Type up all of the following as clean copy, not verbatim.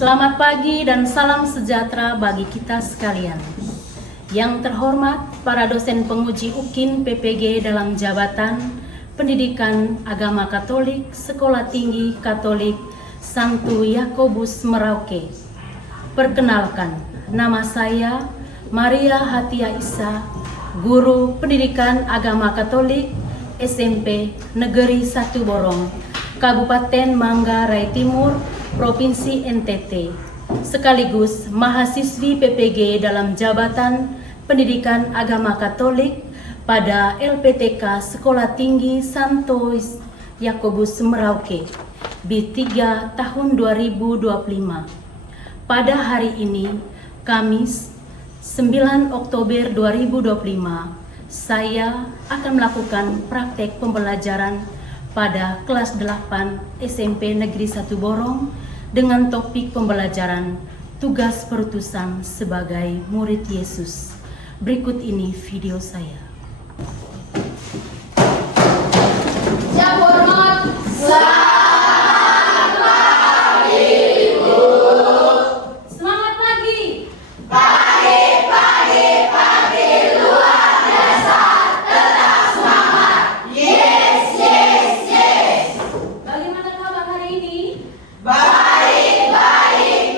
Selamat pagi dan salam sejahtera bagi kita sekalian. Yang terhormat para dosen penguji UKIN PPG dalam jabatan Pendidikan Agama Katolik Sekolah Tinggi Katolik Santo Yakobus Merauke. Perkenalkan, nama saya Maria Hatia Isa, Guru Pendidikan Agama Katolik SMP Negeri 1 Borong, Kabupaten Manggarai Timur, Provinsi NTT, sekaligus mahasiswi PPG dalam Jabatan Pendidikan Agama Katolik pada LPTK Sekolah Tinggi Santo Yakobus Merauke, B3 tahun 2025. Pada hari ini, Kamis 9 Oktober 2025, saya akan melakukan praktek pembelajaran pada kelas 8 SMP Negeri 1 Borong dengan topik pembelajaran tugas perutusan sebagai murid Yesus. Berikut ini video saya. Siap hormat. Semangat pagi. Pagi luar biasa. Tetap semangat. Yes. Bagaimana kabar hari ini? Baik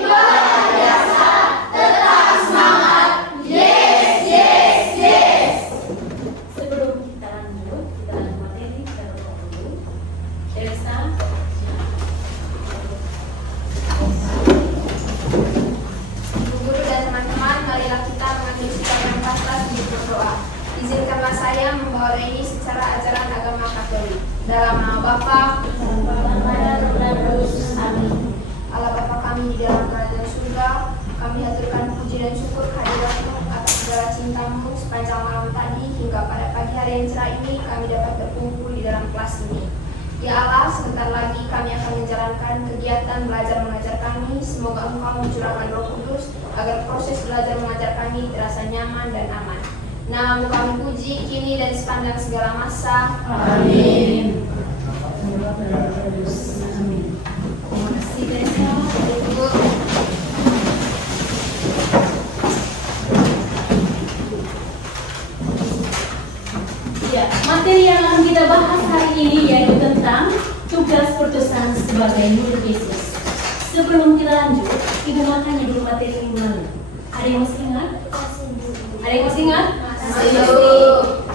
luar biasa. Tetap semangat. Yes. Sebelum kita lanjut materi, kita berdoa dulu. Elsa, Ibu guru dan teman-teman, marilah kita mengambil sikap yang pantas untuk berdoa. Izinkanlah saya membawa ini secara ajaran agama Katolik. Dalam nama Bapa, Amin. Allah Bapa kami di dalam kerajaan surga, kami haturkan puji dan syukur kehadiratmu atas segala cintamu sepanjang malam tadi hingga pada pagi hari yang cerah ini kami dapat berkumpul di dalam kelas ini. Ya Allah, sebentar lagi kami akan menjalankan kegiatan belajar mengajar kami. Semoga Engkau mencurahkan Roh Kudus agar proses belajar mengajar kami terasa nyaman dan aman. Namamu kami puji kini dan sepanjang segala masa. Amin. Amin. Terima kasih Teresa. Ibu. Ya, materi yang akan kita bahas hari ini yaitu tentang tugas perutusan sebagai murid Yesus. Sebelum kita lanjut, Ibu makanya dulu materi minggu lalu. Ada yang masih ingat? Ada yang masih ingat?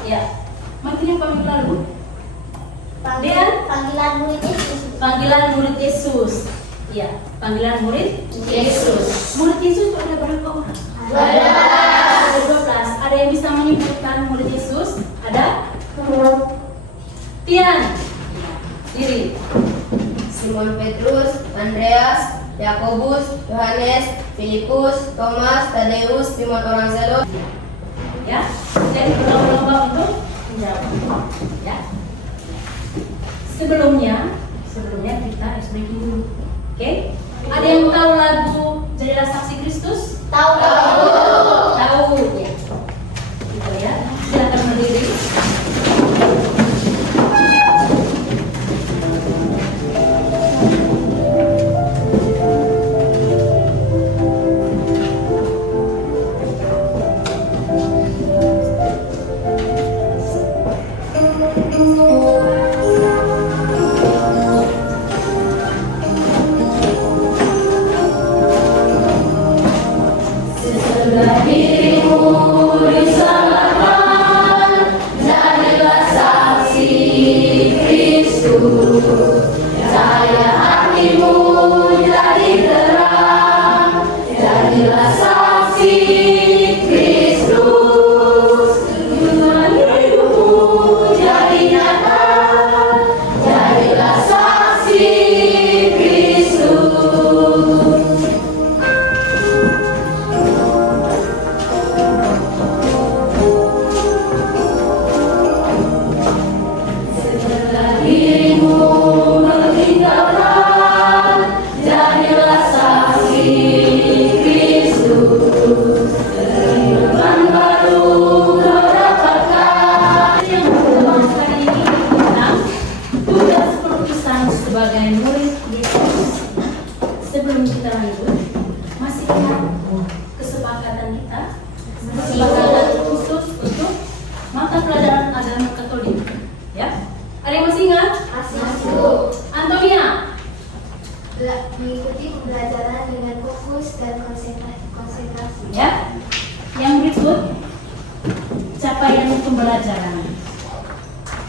Ya. Materi apa minggu lalu? Panggilan murid Yesus. Panggilan murid Yesus. Ya, panggilan murid Yesus. Murid Yesus ada berapa orang? 12. Ada yang bisa menyebutkan murid Yesus? Ada? Tian. Diri. Simon Petrus, Andreas, Yakobus, Yohanes, Filipus, Thomas, Tadeus, Simon orang Zelot. Ya, jadi berlomba-lomba untuk menjawab. Ya. Sebelumnya kita explain dulu. Oke? Ada yang tahu lagu Jadilah Saksi Kristus? Tahu. Tahu ya. Gitu ya. Silakan berdiri. Mengikuti pembelajaran dengan fokus dan konsentrasi. Ya. Yang berikut capaian pembelajaran.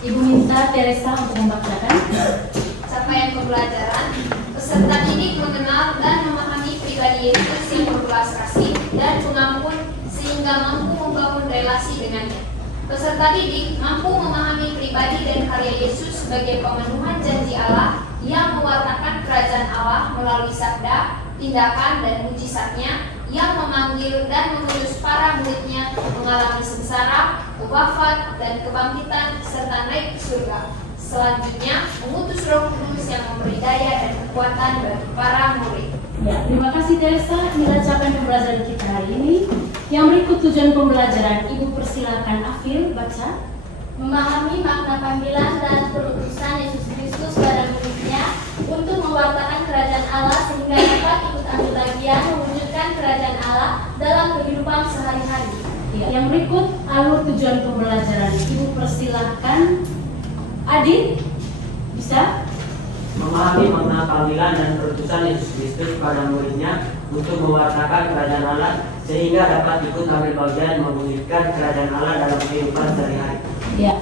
Ibu minta Teresa untuk membacakan. 1. pencapaian pembelajaran, peserta didik mengenal dan memahami pribadi Yesus yang berbelas kasih dan pengampun sehingga mampu membangun relasi dengannya. Peserta didik mampu memahami pribadi dan karya Yesus sebagai pemenuhan janji Allah yang mewartakan kerajaan Allah melalui sabda, tindakan, dan mujizatnya yang memanggil dan mengutus para muridnya mengalami sengsara, wafat, dan kebangkitan serta naik ke surga. Selanjutnya, mengutus Roh Kudus yang memberi daya dan kekuatan bagi para murid. Ya, terima kasih Teresa. Inilah capaian pembelajaran kita hari ini. Yang berikut tujuan pembelajaran, Ibu persilakan Afil baca. Memahami makna panggilan dan perutusan Yesus Kristus pada muridnya untuk mewartakan kerajaan Allah sehingga dapat ikut ambil bagian mewujudkan kerajaan Allah dalam kehidupan sehari-hari. Ya, yang berikut alur tujuan pembelajaran, Ibu persilakan Adit, bisa? Memahami makna panggilan dan perutusan Yesus Kristus pada muridnya untuk mewartakan kerajaan Allah sehingga dapat ikut ambil bagian mewujudkan kerajaan Allah dalam kehidupan sehari-hari. Ya,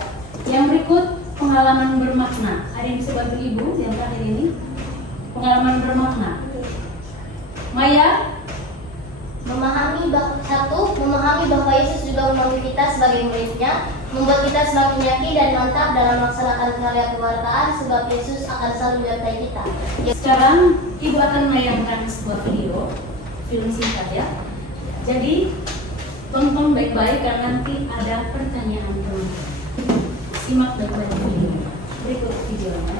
yang berikut pengalaman bermakna. Ada yang bisa bantu Ibu yang terakhir ini? Pengalaman bermakna. Maya, Memahami bahwa Yesus juga memanggil kita sebagai muridnya, membuat kita semakin yakin dan mantap dalam melaksanakan karya kewartaan sebab Yesus akan selalu menyertai kita. sekarang Ibu akan menayangkan sebuah video, film singkat ya. Jadi tonton baik-baik karena nanti ada pertanyaan teman. Simak baik-baik video. Berikut videonya.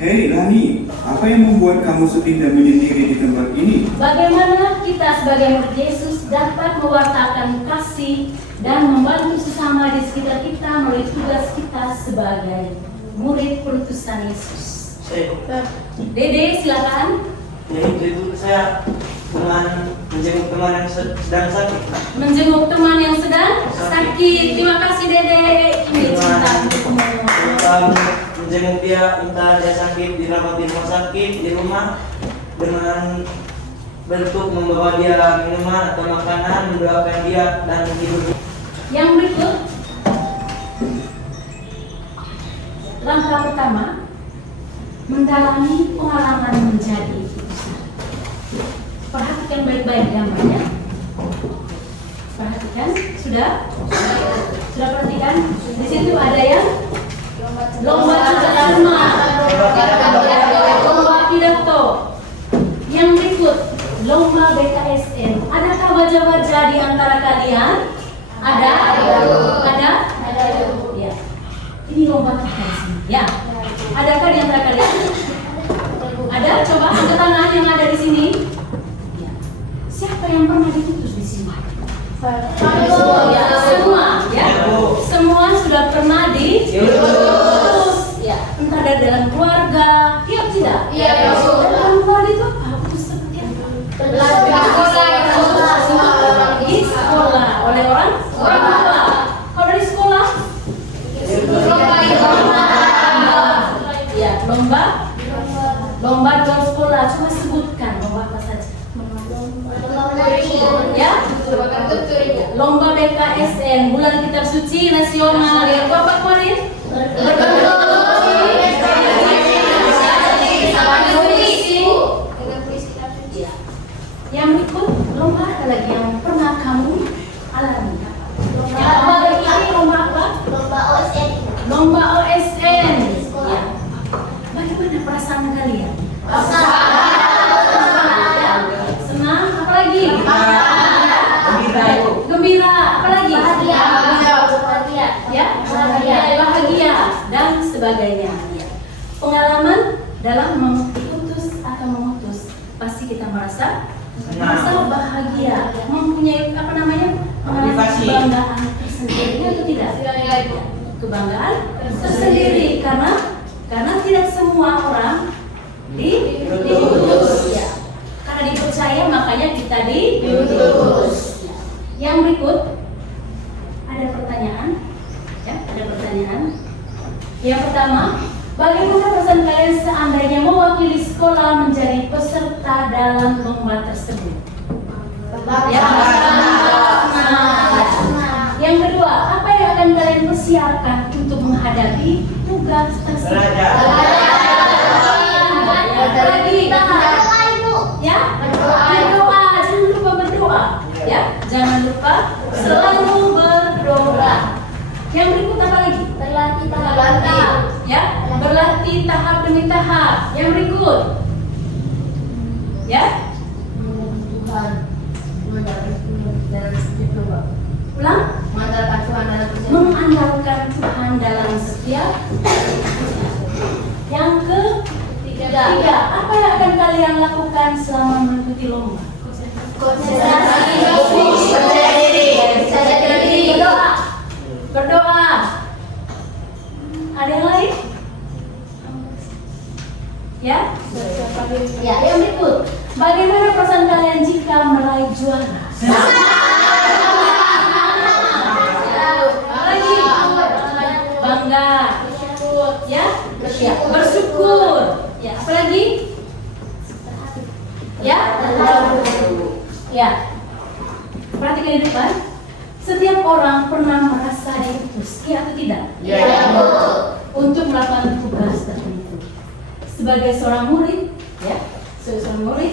Hei Lani, apa yang membuat kamu sedih dan menyendiri di tempat ini? Bagaimana kita sebagai murid Yesus dapat mewartakan kasih dan membantu sesama di sekitar kita melalui tugas kita sebagai murid perutusan Yesus. Dede, silakan. Itu saya dengan menjenguk teman yang sedang sakit. Menjenguk teman yang sedang sakit. Terima kasih Dede. Ini cinta untukmu. Menjenguk dia, entah dia sakit, dirawat di rumah sakit, di rumah, dengan bentuk membawa dia minuman atau makanan, mendoakan dia dan hidup. Yang berikut, langkah pertama, mendalami pengalaman menjadi utusan. Perhatikan baik-baik gambarnya. Perhatikan, sudah perhatikan. Di situ ada yang lomba cerdas, lomba pidato. Yang berikut, lomba BKSN. Adakah wajah-wajah di antara kalian? Ada? Ada? Ya. Ini lomba kita di sini. Ya. Adakah di antara kalian? Ada? Coba angkat tangan yang ada di sini. Ya. Siapa yang pernah ditutus di sini? Ya, semua. Ya. Semua sudah pernah ditutus. Ya. Entah dari dalam keluarga. Iya tidak? Iya. Dalam keluarga itu apa? Putus seperti apa? Di sekolah oleh orang tua. Kalau dari sekolah? Ya, lomba luar sekolah. Cuma sebutkan lomba apa saja. Ya, lomba BKSN, bulan kitab suci nasional. Ya, Bapak kemarin? Yang berikut, lomba ada lagi yang pernah kamu alami. Yang lomba ini lomba apa? Lomba OSN. Lomba OSN. Ya. Bagaimana perasaan kalian? Senang, apalagi? Gembira, apalagi? Ya, bahagia dan sebagainya. Ya. Pengalaman dalam mengutus atau memutus, pasti kita merasa bahagia, mempunyai apa namanya? Motivasi. Kebanggaan tersendiri atau tidak? Kebanggaan tersendiri karena tidak semua orang diutus. Ya. Karena dipercaya makanya kita diutus. Ya. Yang berikut ada pertanyaan. Ya, ada pertanyaan. Yang pertama, bagaimana pesan kalian seandainya mewakili sekolah menjadi peserta dalam lomba tersebut? Ya. Yang kedua, Raja. Apa lagi? Ya, berdoa. Jangan lupa berdoa. Ya, jangan lupa selalu berdoa. Yang berikut apa lagi? Berlatih. Ya, berlatih tahap demi tahap. Yang berikut. Ya, Tuhan dalam setiap doa. ulang. Mengandalkan Tuhan dalam setiap Mengandalkan Tuhan dalam setiap. Yang ketiga, apa yang akan kalian lakukan selama mengikuti lomba? Berdoa. Ada yang lain? Ya? Ya, yang berikut. Bagaimana perasaan kalian jika meraih juara? Lagi. Bangga. Ya? Bersyukur. Ya, apa lagi? Ya? Ya. Perhatikan di depan. Setiap orang pernah merasa diutus, ya atau tidak? Untuk melakukan tugas tertentu. Sebagai seorang murid, ya, sebagai seorang murid,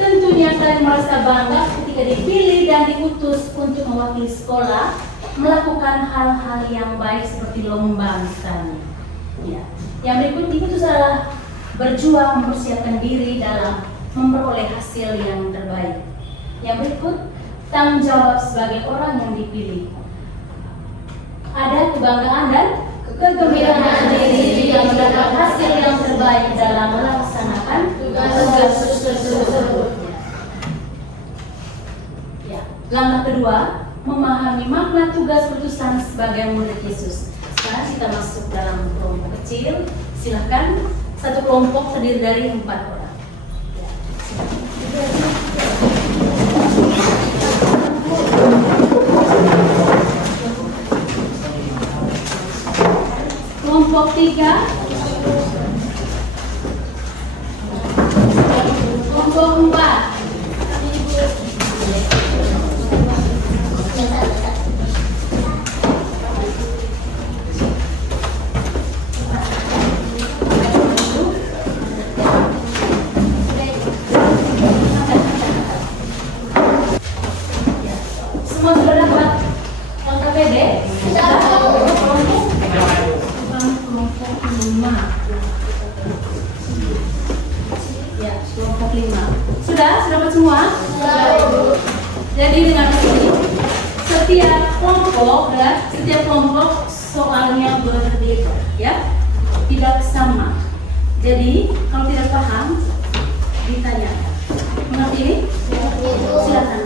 tentunya kalian merasa bangga ketika dipilih dan diutus untuk mewakili sekolah melakukan hal-hal yang baik seperti lomba misalnya. Ya. Yang berikut diutus adalah berjuang mempersiapkan diri dalam memperoleh hasil yang terbaik. Yang berikut tanggung jawab sebagai orang yang dipilih. Ada kebanggaan dan kegembiraan diri jika mendapat hasil yang terbaik dalam melaksanakan tugas tersebut. Ya. Langkah kedua, memahami makna tugas utusan sebagai murid Yesus. Sekarang kita masuk dalam kelompok kecil. Silahkan, satu kelompok terdiri dari 4 orang. Ya. Kelompok 3, kelompok 4. Semua sudah dapat LKPD? Kelompok 5. Ya, kelompok 5. Sudah dapat semua? Jadi dengan ini setiap kelompok soalnya berbeda, ya, tidak sama. Jadi kalau tidak paham ditanyakan. Mengerti? Silakan.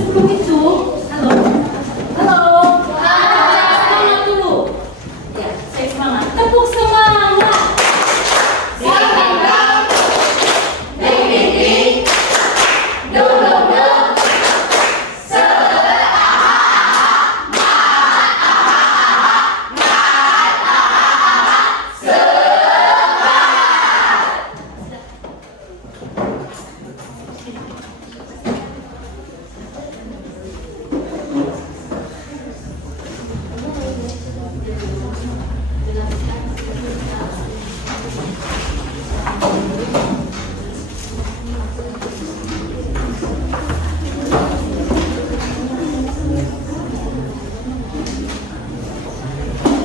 Sebelum itu, halo, semangat dulu. Ya, saya semangat. Tepuk semangat.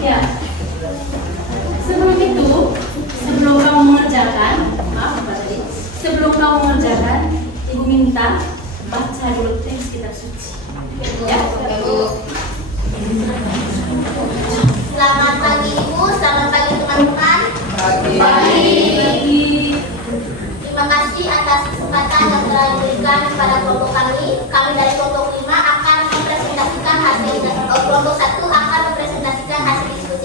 Ya. Sebelum itu, sebelum kamu mengerjakan, sebelum kamu mengerjakan, Ibu minta baca dulu teks kitab suci. Ya. Selamat pagi Ibu, selamat pagi teman-teman. Pagi. Terima kasih atas kesempatan yang telah diberikan kepada kelompok kami. Kami dari kelompok 5 akan mempresentasikan hasil, kelompok 1 akan mempresentasikan hasil diskusi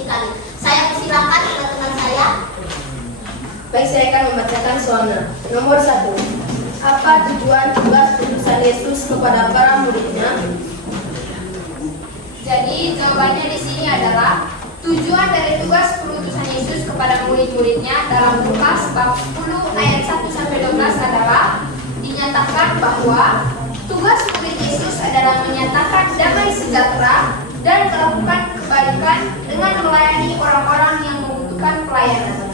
akan membacakan soalnya. Nomor 1. Apa tujuan tugas utusan Yesus kepada para muridnya? Jadi jawabannya di sini adalah tujuan dari tugas perutusan Yesus kepada murid-muridnya dalam Lukas bab 10 ayat 1 sampai 12 adalah dinyatakan bahwa tugas murid Yesus adalah menyatakan damai sejahtera dan melakukan kebaikan dengan melayani orang-orang yang membutuhkan pelayanan.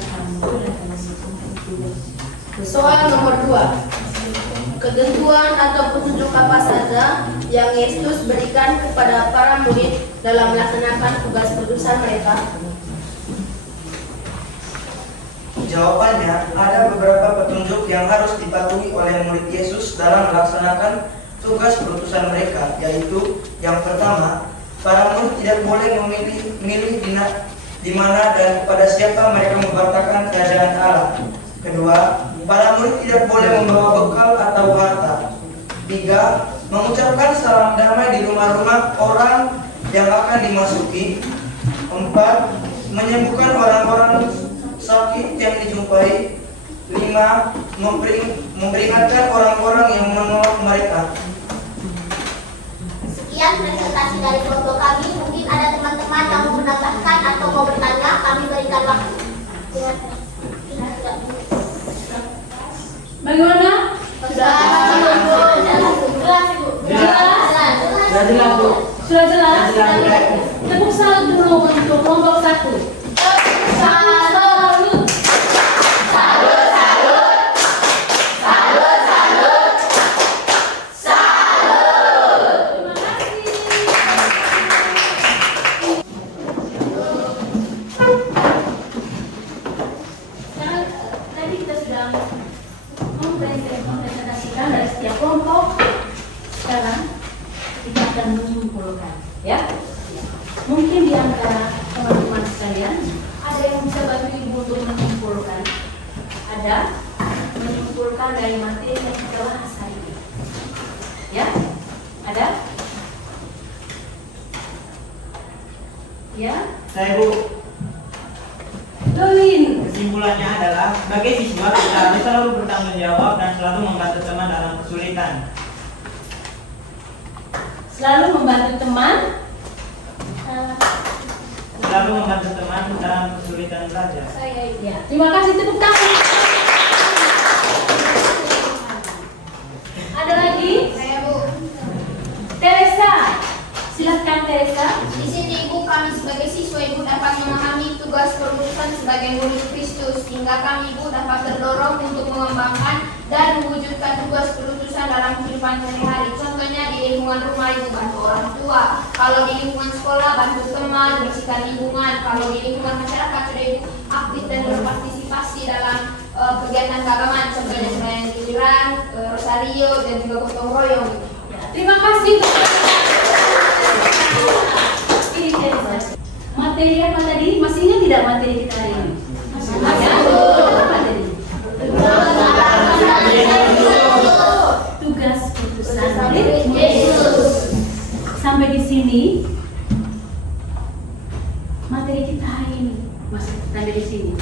Soal nomor 2. Ketentuan atau petunjuk apa saja yang Yesus berikan kepada para murid dalam melaksanakan tugas utusan mereka? Jawabannya, ada beberapa petunjuk yang harus dipatuhi oleh murid Yesus dalam melaksanakan tugas perutusan mereka, yaitu yang pertama, para murid tidak boleh memilih di mana dan kepada siapa mereka memberitakan kerajaan Allah. Kedua, para murid tidak boleh membawa bekal atau harta. Tiga, mengucapkan salam damai di rumah-rumah orang yang akan dimasuki. Empat, menyembuhkan orang-orang sakit yang dijumpai. Lima, memperingatkan orang-orang yang menolak mereka. Sekian presentasi dari kelompok kami. Mungkin ada teman-teman yang mau menambahkan atau mau bertanya, kami berikan waktu. Bagaimana? Sudah jelas? Tepuk salut dulu untuk kelompok 1. Salut. Tadi kita sudah mempresentasikan dari setiap kelompok. Sekarang kita akan menyimpulkan, ya. Mungkin di antara teman-teman sekalian ada yang bisa bantu ibu untuk menyimpulkan. Ada menyimpulkan dari materi yang kita bahas hari ini. Ya, ada? Ya, Saya Bu, Lolin. kesimpulannya adalah sebagai siswa kita harus selalu bertanggung jawab dan selalu membantu teman dalam kesulitan. Selalu membantu teman. Selalu membantu teman dalam kesulitan belajar. Ya, terima kasih, tepuk tangan. Ada lagi? Saya Bu, Teresa. Silakan Teresa. di sini Ibu, kami sebagai siswa Ibu dapat memahami tugas perutusan sebagai murid Kristus, hingga kami Ibu dapat terdorong untuk mengembangkan dan mewujudkan tugas perutusan dalam kehidupan sehari-hari. Contohnya di lingkungan rumah Ibu bantu orang tua, kalau di lingkungan sekolah bantu teman, bersihkan lingkungan, kalau di lingkungan masyarakat sudah Ibu aktif dan berpartisipasi dalam kegiatan keagamaan, contohnya sembahyang giliran, rosario dan juga gotong royong. Ya, terima kasih. Ini Teresa. Materi apa tadi? Masih ingat tidak materi kita hari ini? Masih. Apa materi? Tugas utusan murid Yesus. Sampai di sini materi kita hari ini. Masih sampai di sini.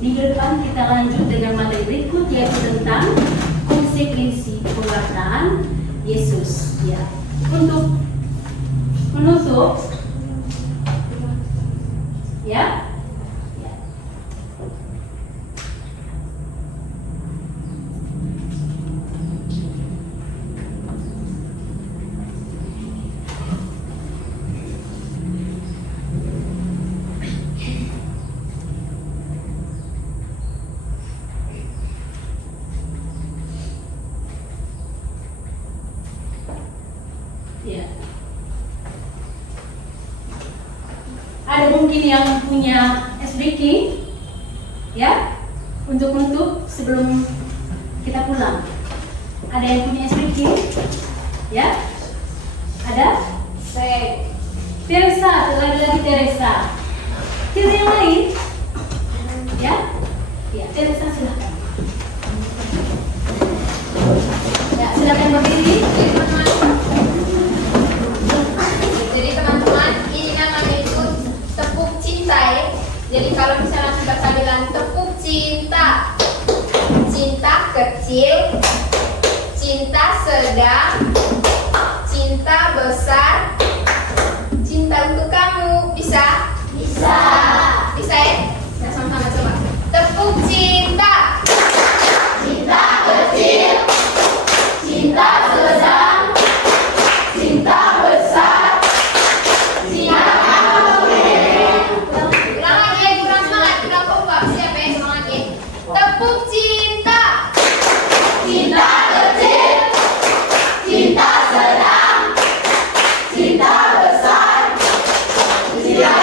Minggu depan kita lanjut dengan materi berikut, yaitu tentang konsekuensi pemberitaan Yesus. Ya. Untuk menutup, ya. Ya. Ya. Ada mungkin yang punya SBK, ya, untuk menutup sebelum kita pulang. Ada yang punya SBK, ya? Ada? Saya Teresa, lagi Teresa. Tidak yang lain, ya? Ya, Teresa silakan. Ya, silakan berdiri. Jadi teman-teman, ini namanya itu tepuk cinta ya. Jadi kalau misalnya kita bilang tepuk cinta, sedang, cinta besar, cinta untuk kamu. Bisa? Bisa. Bisa ya? Kita sama-sama coba. Tepuk cinta. Cinta kecil, cinta sedang, cinta besar, cinta Kurang lagi ya, kurang semangat. Kurang kompak. Siapa ya semangat ya? Tepuk cinta. cinta kecil, cinta sedang, cinta besar, cinta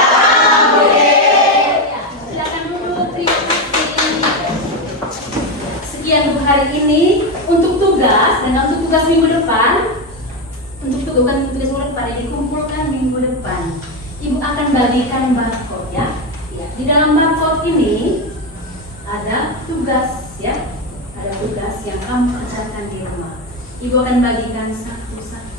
Silakan duduk. Sekian untuk hari ini. Untuk tugas dan untuk tugas minggu depan, tugas minggu depan dikumpulkan minggu depan. Ibu akan bagikan barcode ya. Ya, di dalam barcode ini ada tugas ya. Ada tugas yang kamu kerjakan di rumah. Ibu akan bagikan satu-satu.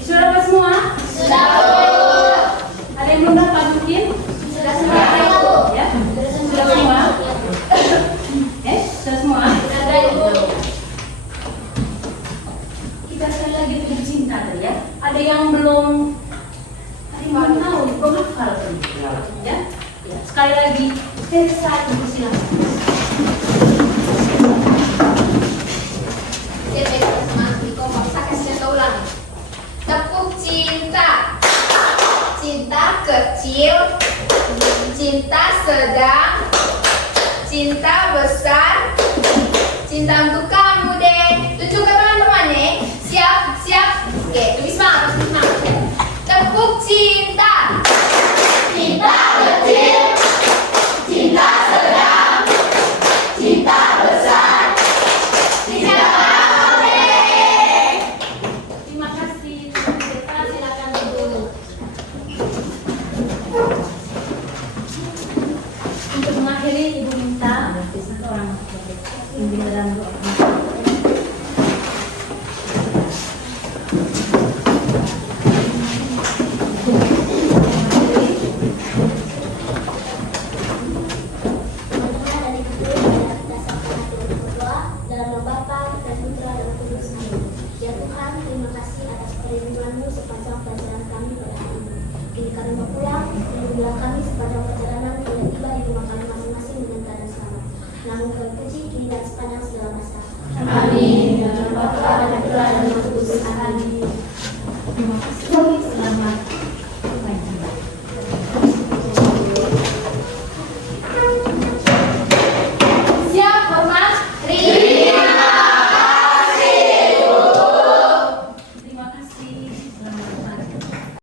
Sudah dapat semua? Sudah, Bu. Ada yang belum dapat mungkin? Sudah semua, Bu. Ya? Sudah semua? Sudah semua? Sudah, Ibu. Kita sekali lagi tujuh cinta tadi ya. Ada yang belum tahu, belum hafal tadi. Ya? Ya. Sekali lagi, Teresa Ibu silakan. Ya, baik, semangat. Kompak. Saya kasih contoh ulang. Tepuk cinta. Cinta kecil, cinta sedang, cinta besar, cinta untuk kamu deh. Tunjuk ke teman-teman nih. Siap, siap. Oke, tulis semangat, tulis semangat. Tepuk cinta. Cinta kecil, cinta sedang, cinta besar, cinta Terima kasih. Kita silakan dulu. Untuk mengakhiri, Ibu minta satu orang bimbing dalam doa. Dan itu adalah berdasarkan hati berdoa dalam nama Bapa dan Putra dan Roh Kudus. Amin. Ya Tuhan, terima kasih atas perlindungan-Mu sepanjang perjalanan kami pada hari ini. Kini kami mau pulang, lindungilah kami sepanjang perjalanan hingga tiba di rumah kami masing-masing dengan keadaan selamat. Namun kami puji kini dan sepanjang segala masa.